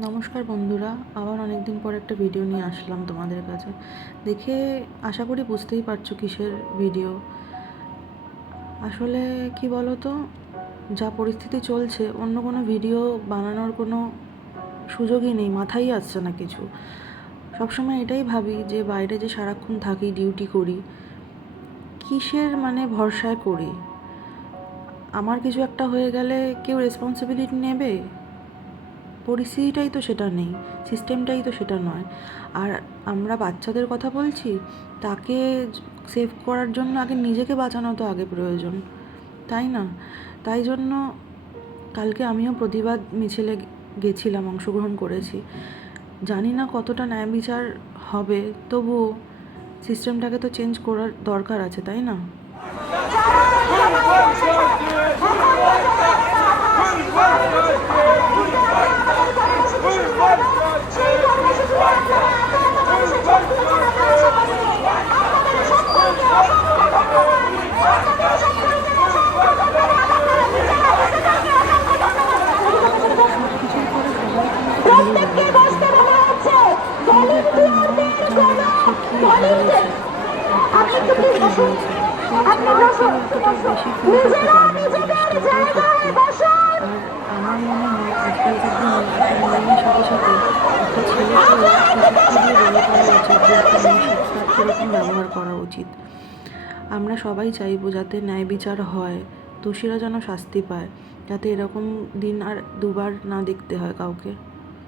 নমস্কার বন্ধুরা, আবার অনেক দিন পর একটা ভিডিও নিয়ে আসলাম তোমাদের কাছে। দেখে আশা করি বুঝতেই পারছো কিসের ভিডিও। আসলে কি বলো তো, যা পরিস্থিতি চলছে অন্য কোনো ভিডিও বানানোর কোনো সুযোগই নেই, মাথায় আসছে না কিছু। সবসময় এটাই ভাবি যে বাইরে যে সারাক্ষণ থাকি, ডিউটি করি, কিসের ভরসায় করি। আমার কিছু একটা হয়ে গেলে কেউ রেসপন্সিবিলিটি নেবে? পরিস্থিতিটাই তো সেটা নেই, সিস্টেমটাই তো সেটা নয়। আর আমরা বাচ্চাদের কথা বলছি, তাকে সেভ করার জন্য আগে নিজেকে বাঁচানো তো আগে প্রয়োজন, তাই না? তাই জন্য কালকে আমিও প্রতিবাদ মিছিলে গেছিলাম, অংশগ্রহণ করেছি। জানি না কতটা ন্যায় বিচার হবে, তবুও সিস্টেমটাকে তো চেঞ্জ করার দরকার আছে, তাই না? আমার মনে হয় আজকালকার দিনে একটা মেয়ের সাথে সাথে একটা ছেলেকেও সুযোগটা দিয়ে বলে দেওয়া উচিত যে একটা মেয়ের সাথে তার কীরকম ব্যবহার করা উচিত। আমরা সবাই চাইবো যাতে ন্যায় বিচার হয়, দোষীরা যেন শাস্তি পায়, যাতে এরকম দিন আর দুবার না দেখতে হয় কাউকে।